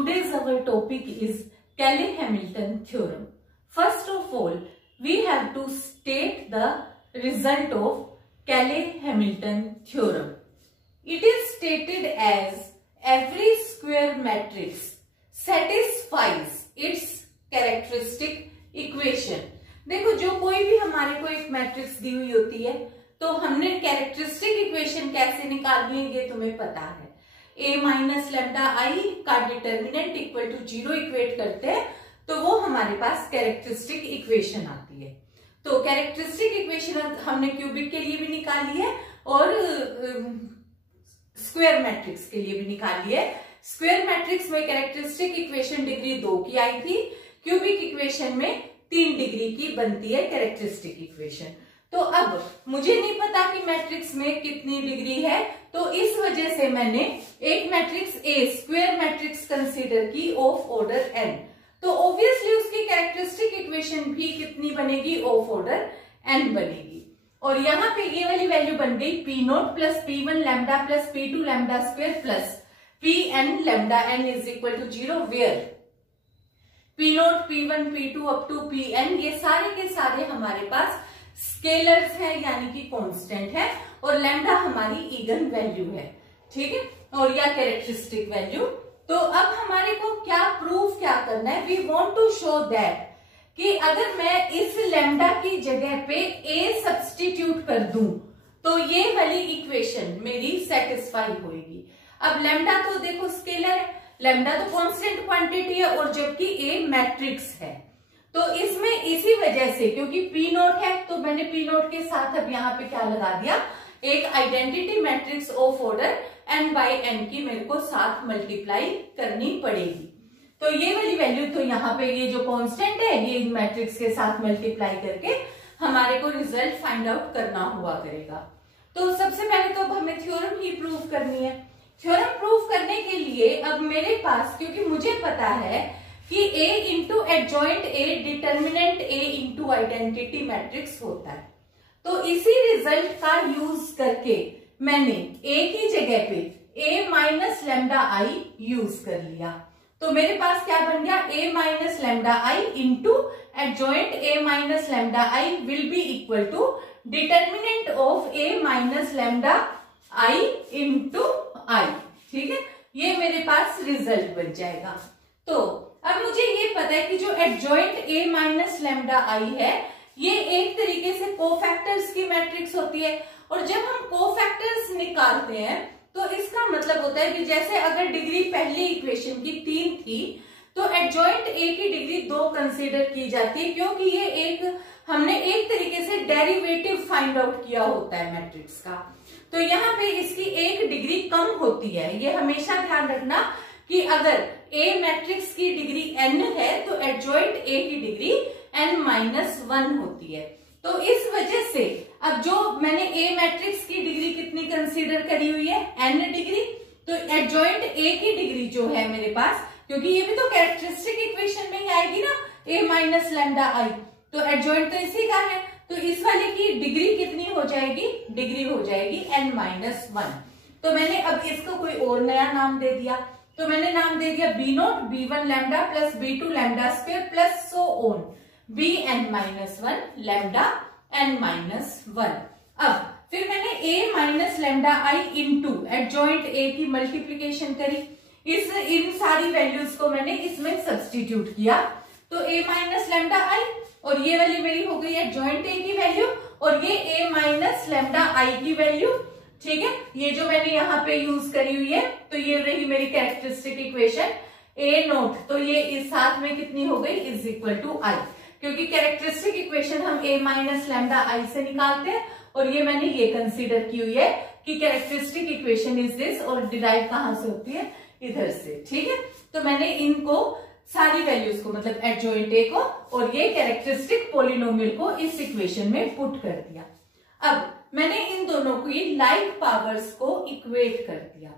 today's our topic is Cayley-Hamilton theorem. First of all, we have to state the result of Cayley-Hamilton theorem. It is stated as every square matrix satisfies its characteristic equation. देखो जो कोई भी हमारे को एक matrix दी हुई होती है तो हमने कैरेक्टरिस्टिक इक्वेशन कैसे निकालनी है ये तुम्हें पता है. a माइनस लेमडा आई का डिटर्मिनेंट इक्वल टू 0 इक्वेट करते हैं तो वो हमारे पास कैरेक्टरिस्टिक इक्वेशन आती है. तो कैरेक्टरिस्टिक इक्वेशन हमने क्यूबिक के लिए भी निकाली है और स्क्वायर मैट्रिक्स के लिए भी निकाली है. स्क्वायर मैट्रिक्स में कैरेक्टरिस्टिक इक्वेशन डिग्री 2 की आई थी, क्यूबिक इक्वेशन में 3 डिग्री की बनती है कैरेक्टरिस्टिक इक्वेशन. तो अब मुझे नहीं पता कि मैट्रिक्स में कितनी डिग्री है, तो इस वजह से मैंने एक matrix A square matrix consider की ऑफ ऑर्डर एन. तो ऑब्वियसली उसकी कैरेक्टरिस्टिक इक्वेशन भी कितनी बनेगी, ऑफ ऑर्डर एन बनेगी. और यहाँ पे ये वाली वैल्यू बन गई P naught plus P one lambda plus P two lambda square plus P N lambda N is equal to 0 where P naught P one P two up to P N ये सारे के सारे हमारे पास scalars हैं यानी कि constant है और लैम्डा हमारी इगन वैल्यू है. ठीक है, और या कैरेक्टरिस्टिक वैल्यू. तो अब हमारे को क्या प्रूफ क्या करना है, we want to show that कि अगर मैं इस लैम्डा की जगह पे a सब्स्टिट्यूट कर दूं तो ये वाली इक्वेशन मेरी सेटिस्फाई होगी. अब लैम्डा तो देखो स्केलर है, लैम्डा तो कांस्टेंट क्वांटिटी है और जबकि a मैट्रिक्स है तो इसमें इसी वजह से क्योंकि पी नोट है तो मैंने पी नोट के साथ अब यहाँ पे क्या लगा दिया, एक identity matrix of order n by n की मेरे को साथ मल्टीप्लाई करनी पड़ेगी. तो ये वाली वैल्यू तो यहाँ पे ये जो कांस्टेंट है ये मैट्रिक्स के साथ मल्टीप्लाई करके हमारे को रिजल्ट फाइंड आउट करना हुआ करेगा. तो सबसे पहले तो अब हमें थ्योरम ही प्रूव करनी है. थ्योरम प्रूव करने के लिए अब मेरे पास क्योंकि मुझे पता है कि a into adjoint a determinant a into identity matrix होता है, तो इसी रिजल्ट का यूज करके मैंने a की जगह पे a minus lambda I use कर लिया. तो मेरे पास क्या बन गया, a minus lambda I into adjoint a minus lambda I will be equal to determinant of a minus lambda I into I. ठीक है, ये मेरे पास रिजल्ट बन जाएगा. तो अब मुझे ये पता है कि जो एडजॉइंट a माइनस लेमडा आई है ये एक तरीके से कोफैक्टर्स की मैट्रिक्स होती है और जब हम कोफैक्टर्स निकालते हैं तो इसका मतलब होता है कि जैसे अगर डिग्री पहली इक्वेशन की 3 थी तो एडजॉइंट a की डिग्री 2 कंसीडर की जाती है क्योंकि ये हमने एक तरीके से डेरिवेटिव फाइंड आउट किया होता है मैट्रिक्स का. तो यहाँ पे इसकी एक डिग्री कम होती है. ये हमेशा ध्यान रखना कि अगर a मैट्रिक्स की डिग्री n है तो एडजॉइंट a की डिग्री n-1 होती है. तो इस वजह से अब जो मैंने a मैट्रिक्स की डिग्री कितनी कंसीडर करी हुई है, n डिग्री, तो एडजॉइंट a की डिग्री जो है मेरे पास क्योंकि ये भी तो कैरेक्टरिस्टिक इक्वेशन में ही आएगी ना a माइनस लैम्डा आई, तो एडजॉइंट तो इसी का है तो इस वाले की डिग्री कितनी हो जाएगी, डिग्री हो जाएगी n-1. तो मैंने अब इसको कोई और नया नाम दे दिया, तो मैंने नाम दे दिया B naught B one lambda plus B two lambda square plus so on B n-1 lambda n-1. अब फिर मैंने a minus lambda I into adjoint a की मल्टीप्लीकेशन करी, इन सारी वैल्यूज को मैंने इसमें सब्स्टिट्यूट किया तो a माइनस लैम्डा आई और ये वाली मेरी हो गई एडजॉइंट a की वैल्यू और ये a माइनस लैम्डा आई की वैल्यू. ठीक है, ये जो मैंने यहाँ पे यूज करी हुई है तो ये रही मेरी कैरेक्टरिस्टिक इक्वेशन a नोट, तो ये इस साथ में कितनी हो गई, इज इक्वल टू आई, क्योंकि कैरेक्टरिस्टिक इक्वेशन हम a माइनस लैम्डा आई से निकालते हैं और ये मैंने ये कंसीडर की हुई है कि कैरेक्टरिस्टिक इक्वेशन इज दिस और डिराइव कहां से होती है, इधर से. ठीक है, तो मैंने इनको सारी वैल्यूज को मतलब एडजॉइंट a को और ये कैरेक्टरिस्टिक पॉलिनोमियल को इस इक्वेशन में पुट कर दिया. अब मैंने इन दोनों की लाइक पावर्स को इक्वेट कर दिया,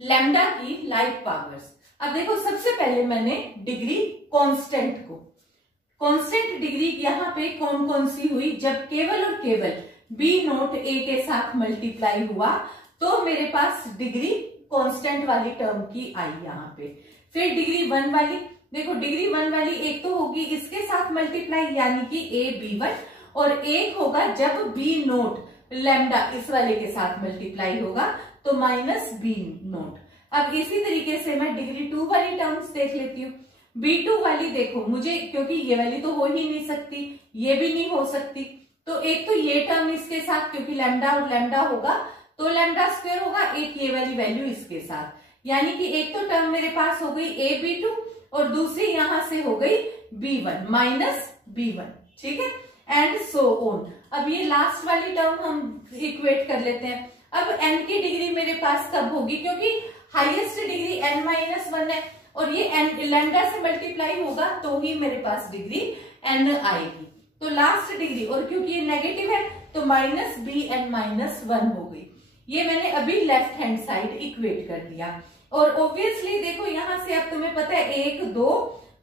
लैम्डा की लाइक पावर्स. अब देखो सबसे पहले मैंने डिग्री कांस्टेंट डिग्री यहाँ पे कौन कौन सी हुई, जब केवल और केवल बी नोट a के साथ मल्टीप्लाई हुआ तो मेरे पास डिग्री कांस्टेंट वाली टर्म की आई यहाँ पे। फिर डिग्री 1 वाली, देखो डिग्री 1 वाली एक तो होगी इसके साथ मल्टीप्लाई यानी कि AB1, और एक होगा जब B नोट लैम्डा इस वाले के साथ मल्टीप्लाई होगा तो माइनस B नोट। अब इसी तरीके से मैं डिग्री 2 वाली टर्म्स देख लेती हूँ। B2 वाली देखो मुझे, क्योंकि ये वाली तो हो ही नहीं सकती, ये भी नहीं हो सकती, तो एक तो ये टर्म इसके साथ, क्योंकि लैम्डा और लैम्डा होगा तो लैम्डा स्क्वायर होगा, एक ये वाली वैल्यू इसके साथ, यानी कि एक तो टर्म मेरे पास हो गई AB2 और दूसरी यहां से हो गई B1 माइनस B1, ठीक है, एंड सो ऑन। अब ये लास्ट वाली टर्म हम इक्वेट कर लेते हैं। अब n की डिग्री मेरे पास कब होगी, क्योंकि हाईएस्ट डिग्री n-1 है और ये n लैम्डा से मल्टीप्लाई होगा तो ही मेरे पास डिग्री n आएगी। तो लास्ट डिग्री, और क्योंकि ये नेगेटिव है तो माइनस Bn-1 हो गई। ये मैंने अभी लेफ्ट हैंड साइड इक्वेट कर दिया। और ऑब्वियसली देखो यहाँ से अब तुम्हें पता है 1 2,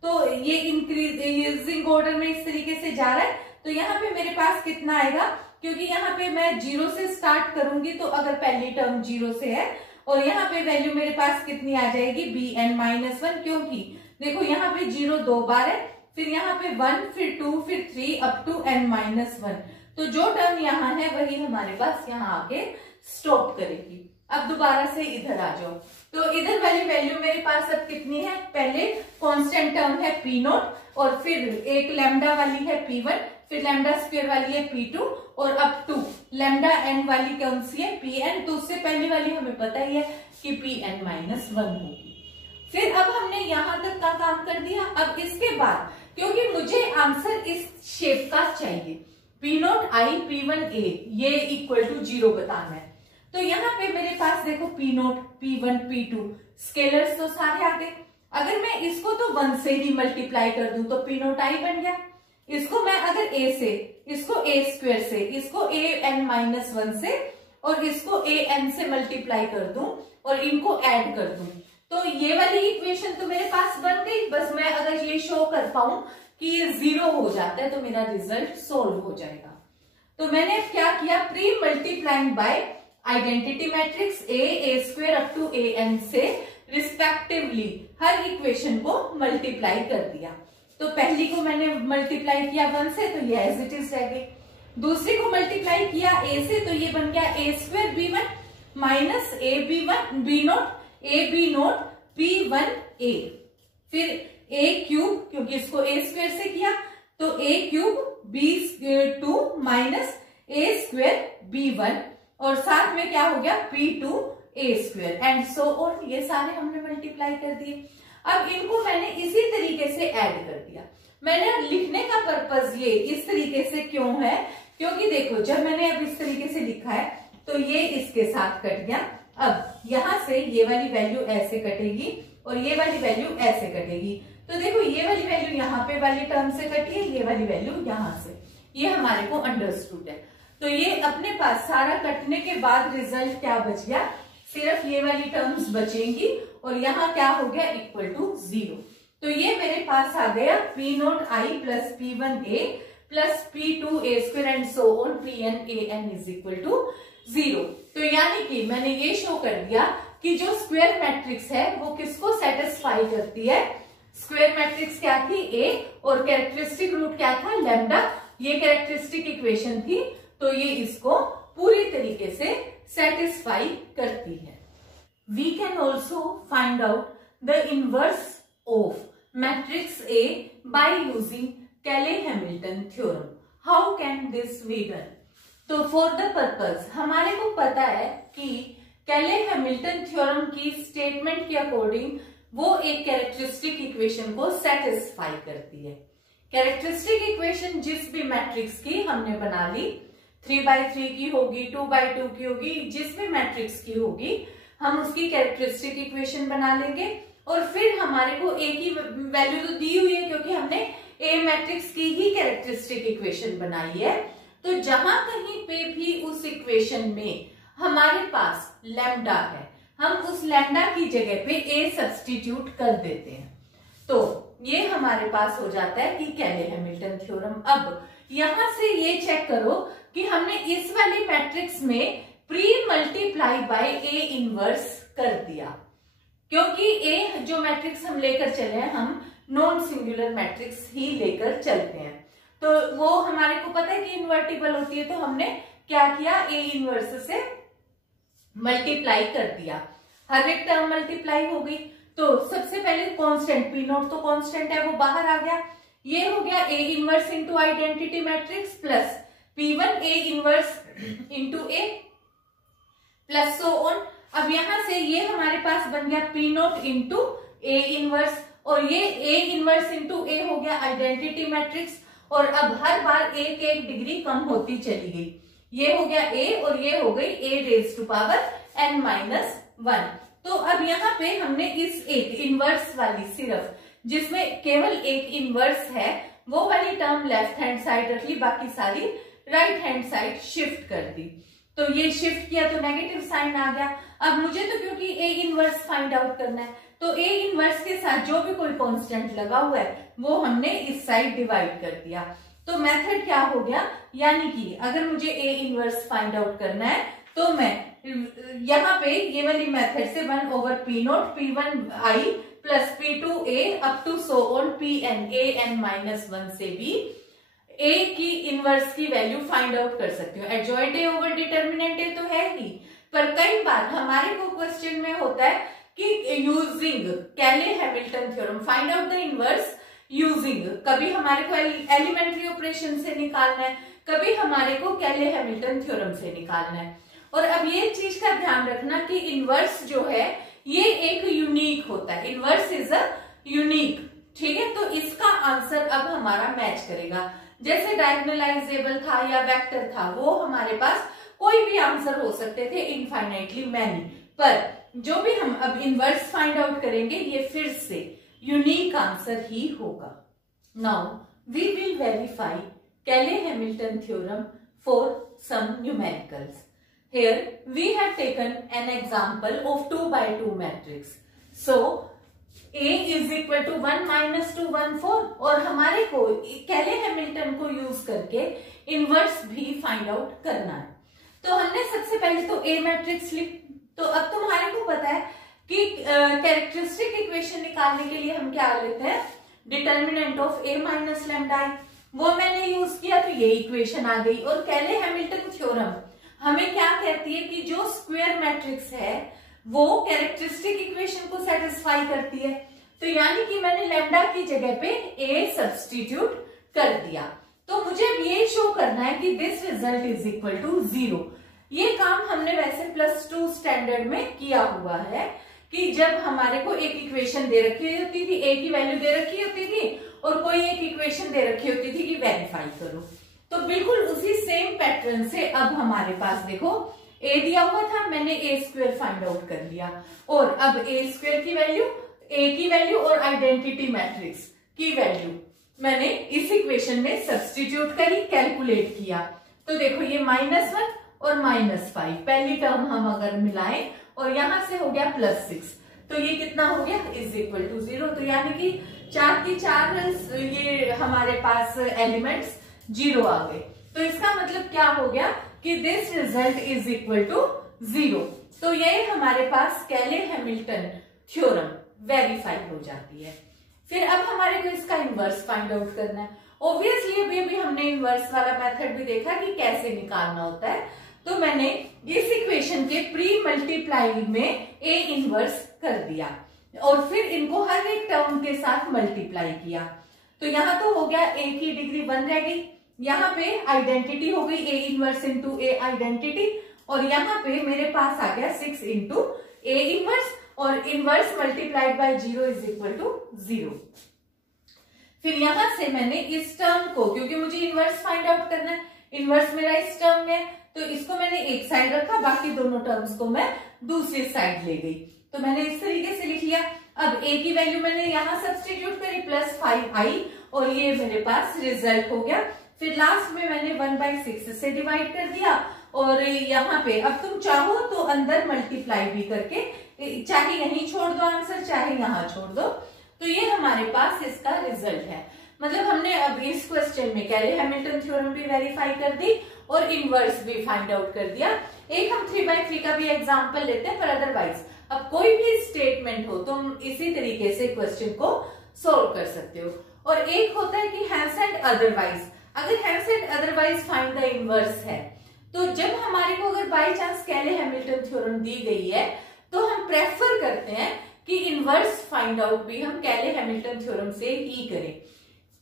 तो ये इंक्रीजिंग ऑर्डर में इस तरीके से जा रहा है, तो यहाँ पे मेरे पास कितना आएगा, क्योंकि यहाँ पे मैं 0 से स्टार्ट करूंगी तो अगर पहली टर्म 0 से है और यहाँ पे वैल्यू मेरे पास कितनी आ जाएगी Bn-1, क्योंकि देखो यहाँ पे 0 2 बार है, फिर यहाँ पे 1, फिर 2, फिर 3 अप टू n-1, तो जो टर्म यहाँ है वही हमारे पास यहाँ आके स्टॉप करेगी। अब दोबारा से इधर आ जाओ, तो इधर वाली वैल्यू मेरे पास अब कितनी है, पहले कांस्टेंट टर्म है P0 और फिर एक लैम्डा वाली है P1, फिर लैम्डा स्क्वायर वाली है P2 और अप टू लैम्डा n वाली कौन सी है Pn, तो उससे पहली वाली हमें पता ही है कि Pn-1 होगी। फिर अब हमने यहां तक का काम कर दिया। अब इसके बाद क्योंकि मुझे आंसर इस शेप का चाहिए, P0i P1a ये इक्वल टू 0 बताना है, तो यहाँ पे मेरे पास देखो P0 P1 P2 स्केलर्स तो सारे आ गए। अगर मैं इसको तो 1 से ही मल्टीप्लाई कर दूं तो P0i बन गया। इसको मैं अगर a से, इसको a स्क्वायर से, इसको an-1 से और इसको an से मल्टीप्लाई कर दूं और इनको ऐड कर दूं, तो ये वाली इक्वेशन तो मेरे पास बन गई। बस मैं अगर ये शो कर पाऊं कि ये 0 हो जाता है तो मेरा रिजल्ट सोल्व हो जाएगा। तो मैंने क्या किया, pre multiplying by identity matrix a square up to an से रिस्पेक्टिवली हर इक्वेशन को मल्टीप्लाई कर दिया। तो पहली को मैंने मल्टीप्लाई किया 1 से तो ये एज इट इज रह गई, दूसरी को मल्टीप्लाई किया a से तो ये बन गया a square B1 minus AB0 P1a, फिर a क्यूब, क्योंकि इसको a स्क्वायर से किया तो a cube B2 minus a square B1 और साथ में क्या हो गया P2a square and so on. ये सारे हमने मल्टीप्लाई कर दिए। अब इनको मैंने इसी तरीके से ऐड कर दिया। मैंने लिखने का पर्पज ये इस तरीके से क्यों है, क्योंकि देखो जब मैंने अब इस तरीके से लिखा है तो ये इसके साथ कट गया। अब यहां से ये वाली वैल्यू ऐसे कटेगी और ये वाली वैल्यू ऐसे कटेगी, तो देखो ये वाली वैल्यू यहाँ पे वाली टर्म से कटी है, ये वाली वैल्यू यहाँ से, ये हमारे को अंडरस्टूड है। तो ये अपने पास सारा कटने के बाद रिजल्ट क्या बच गया, सिर्फ ये वाली टर्म्स बचेंगी और यहाँ क्या हो गया इक्वल टू 0। तो ये मेरे पास आ गया P0i plus P1a plus P2a square and so on Pn is equal to 0। तो यानी कि मैंने ये शो कर दिया कि जो स्क्वायर मैट्रिक्स है वो किसको सेटिस्फाई करती है। स्क्वायर मैट्रिक्स क्या थी A और कैरेक्टरिस्टिक रूट क्या था लैम्डा, ये कैरेक्टरिस्टिक इक्वेशन थी, तो ये इसको पूरी तरीके से सेटिस्फाई करती है। We can also find out the inverse of matrix A by using Cayley Hamilton theorem. How can this be done? तो फॉर द पर्पज हमारे को पता है कि कैले-हैमिल्टन थ्योरम की स्टेटमेंट के अकॉर्डिंग वो एक कैरेक्टरिस्टिक इक्वेशन को सेटिस्फाई करती है। कैरेक्टरिस्टिक इक्वेशन जिस भी मैट्रिक्स की हमने बना ली, 3/3 की होगी, 2/2 की होगी, जिस भी मैट्रिक्स की होगी हम उसकी कैरेक्टरिस्टिक इक्वेशन बना लेंगे और फिर हमारे को A की वैल्यू तो दी हुई है क्योंकि हमने A मैट्रिक्स की ही कैरेक्टरिस्टिक इक्वेशन बनाई है। तो जहां कहीं पे भी उस इक्वेशन में हमारे पास लैम्डा है, हम उस लैम्डा की जगह पे A सब्स्टिट्यूट कर देते हैं, तो ये हमारे पास हो जाता है कि कैले-हैमिल्टन थ्योरम। अब यहां से ये चेक करो कि हमने इस वाली मैट्रिक्स में pre multiply by A inverse कर दिया, क्योंकि ए जो मैट्रिक्स हम लेकर चले हैं, हम नॉन सिंगुलर मैट्रिक्स ही लेकर चलते हैं, तो वो हमारे को पता है कि इन्वर्टिबल होती है, तो हमने क्या किया, ए इनवर्स से मल्टीप्लाई कर दिया, हर एक टर्म मल्टीप्लाई हो गई। तो सबसे पहले कांस्टेंट पी नॉट तो कांस्टेंट है, वो बाहर आ गया, ये हो गया ए inverse into identity matrix plus P1 A inverse into A plus so on. अब यहां से ये हमारे पास बन गया P not into A inverse, और ये ए इनवर्स इंटू ए हो गया आइडेंटिटी मैट्रिक्स, और अब हर बार एक एक डिग्री कम होती चली गई, ये हो गया ए और ये हो गई ए रेज टू पावर n-1। तो अब यहाँ पे हमने इस एक इनवर्स वाली, सिर्फ जिसमें केवल एक इनवर्स है, वो वाली टर्म लेफ्ट हैंड साइड रख ली, बाकी सारी राइट हैंड साइड शिफ्ट कर दी। तो ये शिफ्ट किया तो नेगेटिव साइन आ गया। अब मुझे तो क्योंकि ए इनवर्स फाइंड आउट करना है, तो ए इनवर्स के साथ जो भी कोई कांस्टेंट लगा हुआ है वो हमने इस साइड डिवाइड कर दिया। तो मेथड क्या हो गया, यानी कि अगर मुझे ए इनवर्स फाइंड आउट करना है तो मैं यहाँ पे ये वाली मेथड से 1 over P naught P1 I plus P2 A up to so on Pn A n-1 से भी ए की इनवर्स की वैल्यू फाइंड आउट कर सकती हो। एडजॉइंट ए ओवर डिटर्मिनेंट ए तो है ही, पर कई बार हमारे को क्वेश्चन में होता है कि using Cayley Hamilton theorem find out the inverse using, कभी हमारे को एलिमेंट्री ऑपरेशन से निकालना है, कभी हमारे को कैले हैमिल्टन थ्योरम से निकालना है। और अब ये चीज का ध्यान रखना कि इनवर्स जो है ये एक यूनिक होता है, इनवर्स इज अ यूनिक, ठीक है। तो इसका आंसर अब हमारा मैच करेगा, जैसे डायगोनलाइजेबल था या वेक्टर था, वो हमारे पास कोई भी आंसर हो सकते थे, इनफाइनाइटली मैनी, पर जो भी हम अब इनवर्स फाइंड आउट करेंगे ये फिर से यूनिक आंसर ही होगा। Now we will verify Cayley Hamilton theorem for some numericals. Here we have taken an example of 2 by 2 matrix. So A is equal to 1 minus 2 1 4, और हमारे को कैले हैमिल्टन को यूज करके इनवर्स भी फाइंड आउट करना है। तो हमने सबसे पहले तो A मैट्रिक्स ली। तो अब तुम्हारे को पता है कि कैरेक्टरिस्टिक इक्वेशन निकालने के लिए हम क्या लेते हैं, determinant of A minus lambda I, वो मैंने यूज किया तो ये इक्वेशन आ गई। और कैले हैमिल्टन थ्योरम हमें क्या कहती है कि जो स्क्वायर मैट्रिक्स है वो कैरेक्टरिस्टिक इक्वेशन को सेटिस्फाई करती है। तो यानी कि मैंने लैम्डा की जगह पे ए सब्स्टिट्यूट कर दिया। तो मुझे अब ये शो करना है कि this result is equal to 0। ये काम हमने वैसे +2 स्टैंडर्ड में किया हुआ है कि जब हमारे को एक इक्वेशन दे रखी होती थी, ए की वैल्यू दे रखी होती थी और कोई एक इक्वेशन दे रखी होती थी कि वेरीफाई करो, तो बिल्कुल उसी सेम पैटर्न से अब हमारे पास देखो ए दिया हुआ था, मैंने ए स्क्वायर फाइंड आउट कर लिया, और अब ए स्क्वायर की वैल्यू, ए की वैल्यू और आइडेंटिटी मैट्रिक्स की वैल्यू मैंने इस इक्वेशन में सब्स्टिट्यूट करी, कैलकुलेट किया। तो देखो ये -1 और -5 पहली टर्म हम अगर मिलाएं और यहां से हो गया +6, तो ये कितना हो गया, इज इक्वल टू 0। तो यानी कि 4 की 4 ये हमारे पास एलिमेंट्स 0 आ गए। तो इसका मतलब क्या हो गया कि this result is equal to 0। तो ये हमारे पास कैले हैमिल्टन थ्योरम वेरीफाई हो जाती है। फिर अब हमारे को इसका इनवर्स फाइंड आउट करना है। ऑब्वियसली अभी हमने इनवर्स वाला मेथड भी देखा कि कैसे निकालना होता है। तो मैंने इस इक्वेशन के प्री मल्टीप्लाई में ए इनवर्स कर दिया और फिर इनको हर एक टर्म के साथ मल्टीप्लाई किया। तो यहाँ तो हो गया ए की डिग्री 1 रह गई, यहाँ पे आइडेंटिटी हो गई A inverse into A identity, और यहाँ पे मेरे पास आ गया 6 इंटू ए इनवर्स, और inverse multiplied by 0 is equal to 0। फिर यहां से मैंने इस टर्म को, क्योंकि मुझे इनवर्स फाइंड आउट करना है, इनवर्स मेरा इस टर्म में, तो इसको मैंने एक साइड रखा, बाकी दोनों टर्म्स को मैं दूसरी साइड ले गई। तो मैंने इस तरीके से लिख लिया। अब ए की वैल्यू मैंने यहाँ सब्स्टिट्यूट करी +5i, और ये मेरे पास रिजल्ट हो गया। फिर लास्ट में मैंने 1/6 से डिवाइड कर दिया, और यहाँ पे अब तुम चाहो तो अंदर मल्टीप्लाई भी करके, चाहे यहीं छोड़ दो आंसर, चाहे यहाँ छोड़ दो। तो ये हमारे पास इसका रिजल्ट है। मतलब हमने अब इस क्वेश्चन में कैले हैमिल्टन थ्योरम भी वेरीफाई कर दी और इनवर्स भी फाइंड आउट कर दिया। एक हम 3x3 का भी एग्जांपल लेते हैं, पर अदरवाइज अब कोई भी स्टेटमेंट हो तुम इसी तरीके से क्वेश्चन को सोल्व कर सकते हो। और एक होता है कि हैंस एंड अदरवाइज, अगर hence and otherwise find the inverse है, तो जब हमारे को अगर by chance Cayley Hamilton theorem दी गई है तो हम प्रेफर करते हैं कि इनवर्स फाइंड आउट भी हम कैले हैमिल्टन थ्योरम से ही करें,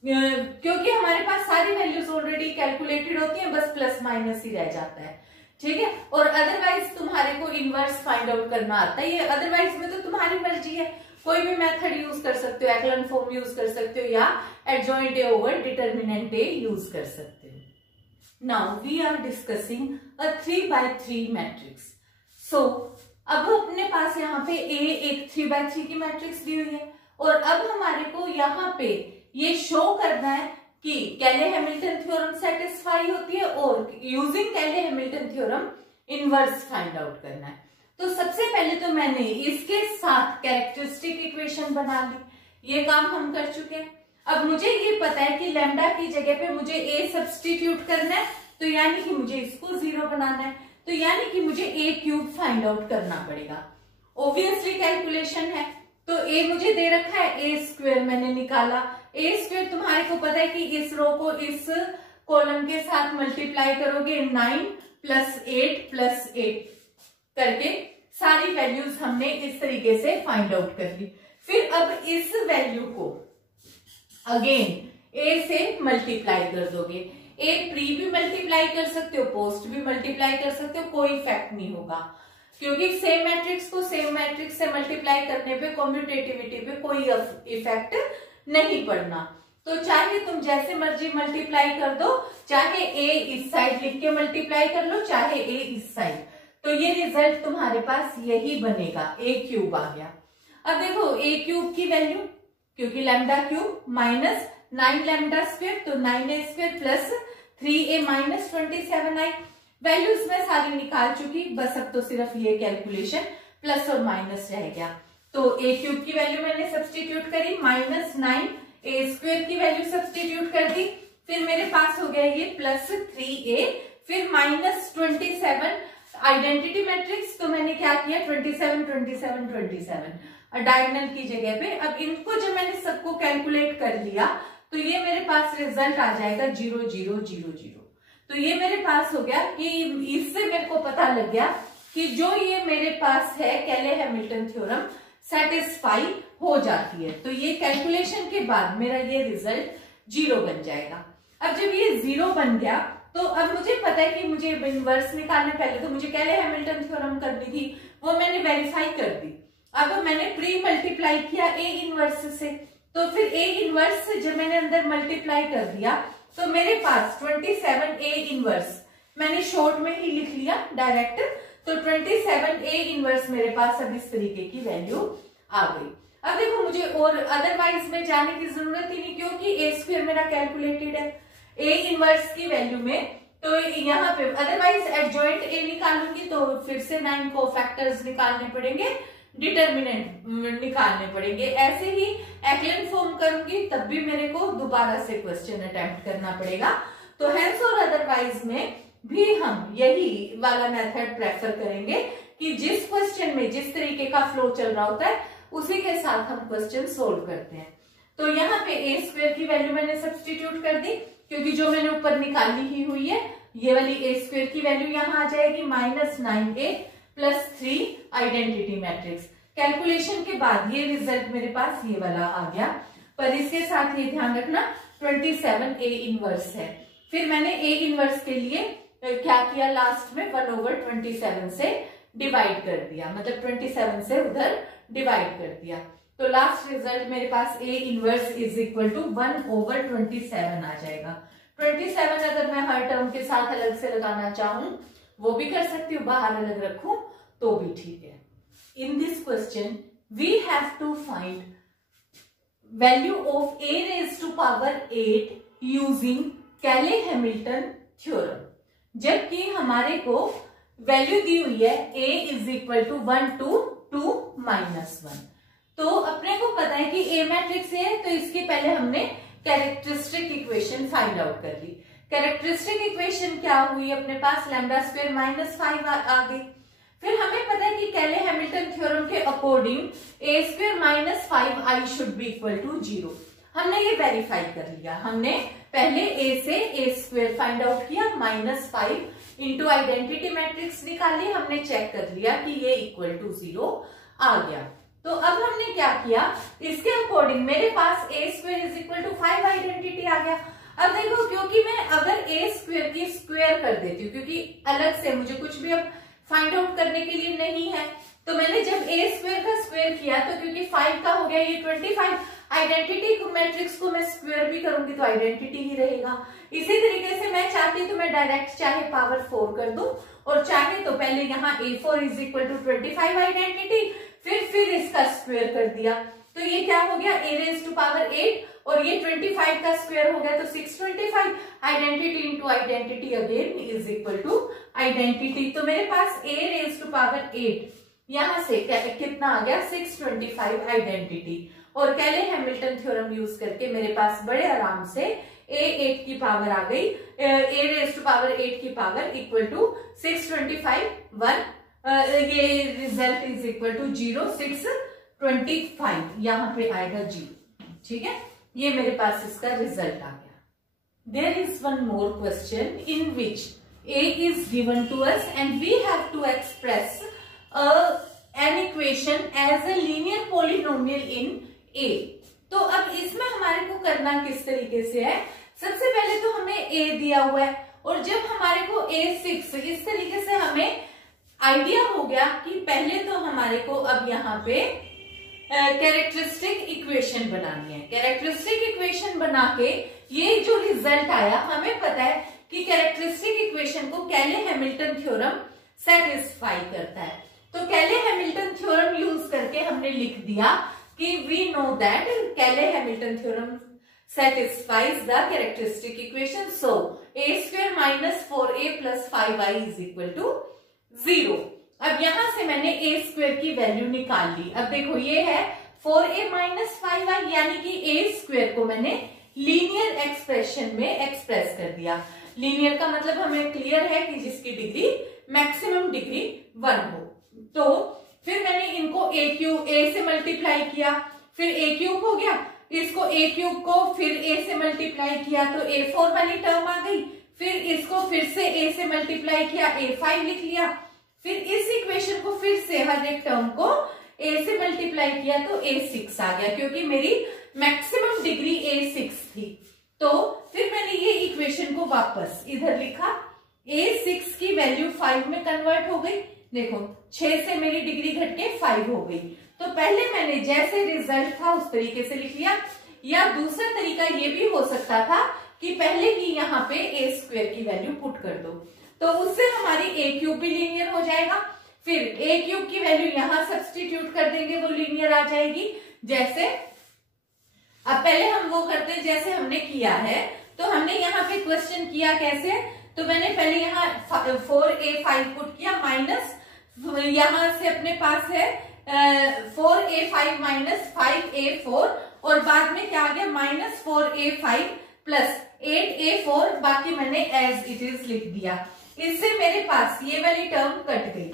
क्योंकि हमारे पास सारी वैल्यूज ऑलरेडी कैलकुलेटेड होती हैं, बस प्लस माइनस ही रह जाता है, ठीक है। और अदरवाइज तुम्हारे को इनवर्स फाइंड आउट करना आता है, ये अदरवाइज में तो तुम्हारी मर्जी है, कोई भी मेथड यूज कर सकते हो, एक्लन फॉर्म यूज कर सकते हो या adjoint A over determinant A use कर सकते हो। Now we are discussing a 3x3 matrix. So अब अपने पास यहाँ पे ए एक 3x3 की मैट्रिक्स दी हुई है और अब हमारे को यहाँ पे ये शो करना है कि कैले हैमिल्टन थ्योरम सेटिस्फाई होती है और using Cayley Hamilton theorem inverse find out करना है। तो सबसे पहले तो मैंने इसके साथ कैरेक्टरिस्टिक इक्वेशन बना ली, ये काम हम कर चुके हैं। अब मुझे ये पता है कि लैम्डा की जगह पे मुझे ए सब्स्टिट्यूट करना है, तो यानी कि मुझे इसको 0 बनाना है, तो यानी कि मुझे ए क्यूब फाइंड आउट करना पड़ेगा। ऑब्वियसली कैलकुलेशन है, तो ए मुझे दे रखा है, ए स्क्वायर मैंने निकाला। ए स्क्वायर तुम्हारे को पता है कि इस रो को इस कॉलम के साथ मल्टीप्लाई करोगे 9 + 8 + 8 करके सारी वैल्यूज हमने इस तरीके से फाइंड आउट कर ली। फिर अब इस वैल्यू को अगेन ए से मल्टीप्लाई कर दोगे, ए प्री भी मल्टीप्लाई कर सकते हो, पोस्ट भी मल्टीप्लाई कर सकते हो, कोई इफेक्ट नहीं होगा, क्योंकि सेम मैट्रिक्स को सेम मैट्रिक्स से मल्टीप्लाई करने पे कॉम्यूटेटिविटी पे कोई इफेक्ट नहीं पड़ना। तो चाहे तुम जैसे मर्जी मल्टीप्लाई कर दो, चाहे ए इस साइड लिख के मल्टीप्लाई कर लो, चाहे ए इस साइड, तो ये रिजल्ट तुम्हारे पास यही बनेगा, ए क्यूब आ गया। अब देखो ए क्यूब की वैल्यू, क्योंकि lambda cube minus 9 lambda square, तो 9a square plus 3a minus 27i, values में सारी निकाल चुकी, बस अब तो सिर्फ ये कैलकुलेशन प्लस और माइनस रह गया। तो ए क्यूब की वैल्यू मैंने सब्स्टिट्यूट करी, -9a स्क्वायर की वैल्यू सब्स्टिट्यूट कर दी, फिर मेरे पास हो गया ये प्लस 3a, फिर -27 आइडेंटिटी मैट्रिक्स, तो मैंने क्या किया 27 27 27 डायगोनल की जगह पे। अब इनको जब मैंने सबको कैलकुलेट कर लिया तो ये मेरे पास रिजल्ट आ जाएगा 0 0 0 0। तो ये मेरे पास हो गया कि इससे मेरे को पता लग गया कि जो ये मेरे पास है कैले हैमिल्टन थ्योरम सेटिस्फाई हो जाती है। तो ये कैलकुलेशन के बाद मेरा ये रिजल्ट 0 बन जाएगा। अब जब ये 0 बन गया तो अब मुझे पता है कि मुझे इनवर्स निकालने, पहले तो मुझे कैले हैमिल्टन थ्योरम करनी थी, वो मैंने वेरीफाई कर दी। अब मैंने प्री मल्टीप्लाई किया ए इनवर्स से, तो फिर ए इनवर्स से जब मैंने अंदर मल्टीप्लाई कर दिया तो मेरे पास 27 ए इनवर्स मैंने शॉर्ट में ही लिख लिया डायरेक्ट, तो 27 ए इनवर्स मेरे पास अब इस तरीके की वैल्यू आ गई। अब देखो मुझे और अदरवाइज में जाने की जरूरत ही नहीं, क्योंकि ए स्क्वायर मेरा कैलकुलेटेड है ए इनवर्स की वैल्यू में, तो यहाँ पे अदरवाइज एडजॉइंट ए निकालूंगी तो फिर से 9 को फैक्टर्स निकालने पड़ेंगे, डिटर्मिनेंट निकालने पड़ेंगे, ऐसे ही एक्लन फॉर्म करूंगी तब भी मेरे को दोबारा से क्वेश्चन अटेम्प्ट करना पड़ेगा। तो हेंस और अदरवाइज में भी हम यही वाला मेथड प्रेफर करेंगे कि जिस क्वेश्चन में जिस तरीके का फ्लो चल रहा होता है उसी के साथ हम क्वेश्चन सोल्व करते हैं। तो यहाँ पे ए स्क्वायर की वैल्यू मैंने सब्स्टिट्यूट कर दी, क्योंकि जो मैंने ऊपर निकाली ही हुई है ये वाली ए स्क्वायर की वैल्यू यहाँ आ जाएगी -9a + 3 आइडेंटिटी मैट्रिक्स। कैलकुलेशन के बाद ये रिजल्ट मेरे पास ये वाला आ गया, पर इसके साथ ये ध्यान रखना 27 ए इनवर्स है। फिर मैंने ए इनवर्स के लिए क्या किया, लास्ट में 1/27 से डिवाइड कर दिया, मतलब 27 से उधर डिवाइड कर दिया, तो लास्ट रिजल्ट मेरे पास ए इनवर्स = 1/27 आ जाएगा। 27 अगर मैं हर टर्म के साथ अलग से लगाना चाहूं वो भी कर सकती हूँ, बाहर अलग रखूं तो भी ठीक है। In this question we have to find value of a⁸ using Cayley Hamilton theorem, जबकि हमारे को वैल्यू दी हुई है a = 1 to 2 - 1। तो अपने को पता है कि ए मैट्रिक्स है, तो इसके पहले हमने कैरेक्टरिस्टिक इक्वेशन फाइंड आउट कर ली। कैरेक्टरिस्टिक इक्वेशन क्या हुई अपने पास, लैम्डा स्क्वायर माइनस 5 आ गई। फिर हमें पता है कि कैले हैमिल्टन थ्योरम के according A square minus 5i should be equal to 0। हमने ये वेरीफाई कर लिया। हमने पहले ए से ए स्क्वायर फाइंड आउट किया, -5 इंटू आइडेंटिटी मैट्रिक्स निकाली, हमने चेक कर लिया कि ये इक्वल टू 0 आ गया। तो अब हमने क्या किया, इसके अकॉर्डिंग मेरे पास A square is equal to 5 identity आ गया। अब देखो, क्योंकि मैं अगर ए स्क्वायर की स्क्वायर कर देती हूँ, क्योंकि अलग से मुझे कुछ भी अब फाइंड आउट करने के लिए नहीं है, तो मैंने जब ए स्क्वायर का स्क्वायर किया तो क्योंकि 5 का हो गया ये 25, आइडेंटिटी मैट्रिक्स को मैं स्क्वायर भी करूंगी तो आइडेंटिटी ही रहेगा। इसी तरीके से मैं चाहती तो मैं डायरेक्ट चाहे पावर 4 कर दूं, और चाहे तो पहले यहाँ a4 is equal to 25 identity, फिर इसका स्क्वायर कर दिया, तो ये क्या हो गया a रेज टू पावर 8, और ये 25 का स्क्वायर हो गया तो 625, identity into identity again is equal to identity. तो मेरे पास a रेज टू पावर 8 यहां से कितना आ गया, 625 आइडेंटिटी। और कैले हैमिल्टन थ्योरम यूज करके मेरे पास बड़े आराम से a8 की पावर आ गई, a रेज टू पावर 8 की पावर इक्वल टू 625 1, ये रिजल्ट इज इक्वल टू 0 625, यहाँ पे आएगा 0। ठीक है, ये मेरे पास इसका रिजल्ट आ गया। There is one more question in which a is given to us and we have to express an equation as a linear polynomial in a। तो अब इसमें हमारे को करना किस तरीके से है, सबसे पहले तो हमें a दिया हुआ है, और जब हमारे को a6 इस तरीके से हमें आइडिया हो गया कि पहले तो हमारे को अब यहाँ पे कैरेक्टरिस्टिक इक्वेशन बनानी है। कैरेक्टरिस्टिक इक्वेशन बना के ये जो रिजल्ट आया, हमें पता है कि कैरेक्टरिस्टिक इक्वेशन को कैले हैमिल्टन थ्योरम सेटिस्फाई करता है। तो कैले हैमिल्टन थ्योरम यूज करके हमने लिख दिया कि वी नो दैट कैले Hamilton theorem satisfies the characteristic equation, so a square minus 4a plus 5i is equal to 0। अब यहां से मैंने a स्क्वायर की वैल्यू निकाल ली। अब देखो ये है 4a माइनस 5i, यानी कि a स्क्वायर को मैंने लीनियर एक्सप्रेशन में एक्सप्रेस कर दिया। लीनियर का मतलब हमें क्लियर है कि जिसकी डिग्री मैक्सिमम डिग्री 1 हो। तो फिर मैंने इनको a से मल्टीप्लाई किया, फिर a क्यूब हो गया, इसको a क्यूब को फिर a से मल्टीप्लाई किया तो a4 वाली टर्म आ गई, फिर इसको फिर से a से मल्टीप्लाई किया a5 लिख लिया, फिर इस इक्वेशन को फिर से हर एक टर्म को a से मल्टीप्लाई किया तो a6 आ गया, क्योंकि मेरी मैक्सिमम डिग्री a6 थी। तो फिर मैंने ये इक्वेशन को वापस इधर लिखा, a6 की वैल्यू 5 में कन्वर्ट हो गई। देखो 6 से मेरी डिग्री घट के 5 हो गई। तो पहले मैंने जैसे रिजल्ट था उस तरीके से लिख लिया, या दूसरा तरीका ये भी हो सकता था कि पहले ही यहाँ पे a स्क्वायर की वैल्यू पुट कर दो, तो उससे हमारी a क्यूब भी लीनियर हो जाएगा। फिर a क्यूब की वैल्यू यहाँ सब्सटीट्यूट कर देंगे, वो लीनियर आ जाएगी। जैसे अब पहले हम वो करते हैं जैसे हमने किया है, तो हमने यहाँ पे क्वेश्चन किया कैसे, तो मैंने पहले यहाँ 4a5 पुट किया, माइनस यहाँ से अपने पास है 4a5 माइनस 5a4, और बाद में क्या आ गया माइनस 4a5 प्लस 8a4, बाकी मैंने एज इट इज लिख दिया। इससे मेरे पास ये वाली टर्म कट गई,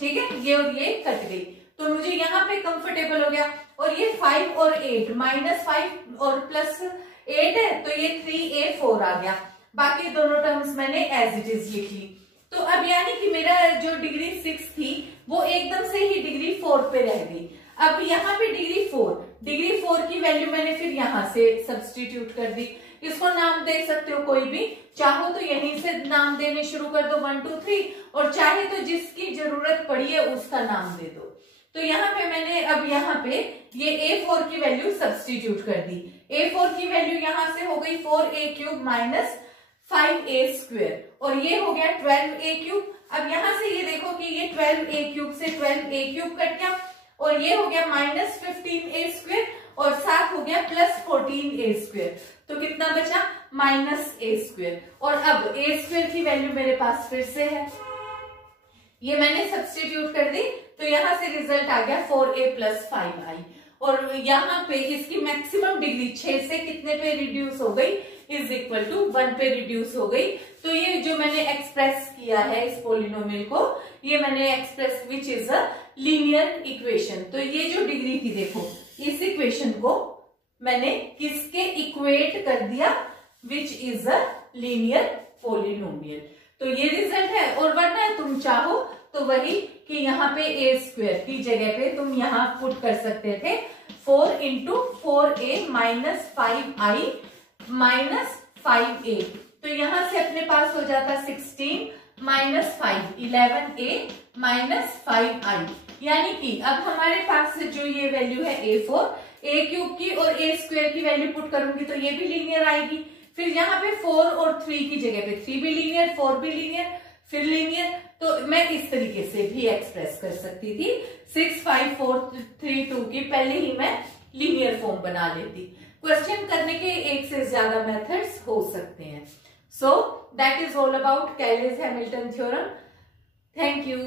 ठीक है, ये और ये कट गई, तो मुझे यहाँ पे कंफर्टेबल हो गया। और ये 5 और 8, माइनस 5 और प्लस 8 है, तो ये 3a4 आ गया। बाकी दोनों टर्म्स मैंने एज इट इज लिख ली। तो अब यानी कि मेरा जो डिग्री 6 थी वो एकदम से ही डिग्री 4 पे रह गई। अब यहाँ पे डिग्री 4 की वैल्यू मैंने फिर यहाँ से सब्स्टिट्यूट कर दी। इसको नाम दे सकते हो कोई भी, चाहो तो यहीं से नाम देने शुरू कर दो 1 2 3, और चाहे तो जिसकी जरूरत पड़ी है उसका नाम दे दो। तो यहाँ पे मैंने अब यहाँ पे ये a4 की वैल्यू सब्स्टिट्यूट कर दी। a4 की वैल्यू यहाँ से हो गई 4a cube minus 5a square, और ये हो गया 12a क्यूब। अब यहाँ से ये देखो कि ये 12a क्यूब से 12a क्यूब कट गया, और ये हो गया माइनस 15a स्क्वायर, और साथ हो गया प्लस 14a स्क्वायर, तो कितना बचा माइनस a स्क्वायर। और अब a स्क्वायर की वैल्यू मेरे पास फिर से है, ये मैंने सब्स्टिट्यूट कर दी, तो यहाँ से रिजल्ट आ गया 4a प्लस 5i, और यहाँ पे इसकी मैक्सिमम डिग्री 6 से कितने पे रिड्यूस हो गई, इज इक्वल टू 1 पे रिड्यूस हो गई। तो ये जो मैंने एक्सप्रेस किया है इस पोलिनोमियल को, ये मैंने express which is a linear equation. तो ये जो डिग्री थी देखो, इस इक्वेशन को मैंने किसके इक्वेट कर दिया, which is a linear polynomial. तो ये रिजल्ट है। और वरना तुम चाहो तो वही कि यहाँ पे ए स्क्वायर की जगह पे तुम यहाँ पुट कर सकते थे 4 into 4a minus 5i minus 5a। तो यहां से अपने पास हो जाता 16 माइनस 5 11a माइनस 5i। यानी कि अब हमारे पास जो ये वैल्यू है a4, a क्यूब की और a स्क्वायर की वैल्यू पुट करूंगी तो ये भी लीनियर आएगी। फिर यहाँ पे 4 और 3 की जगह पे 3 भी लीनियर, 4 भी लीनियर, फिर लीनियर। तो मैं इस तरीके से भी एक्सप्रेस कर सकती थी। 6 5 4 3 2 की पहले ही मैं लीनियर फॉर्म बना लेती। क्वेश्चन करने के एक से ज्यादा मेथड्स हो सकते हैं। So that is all about Kallis Hamilton theorem. Thank you.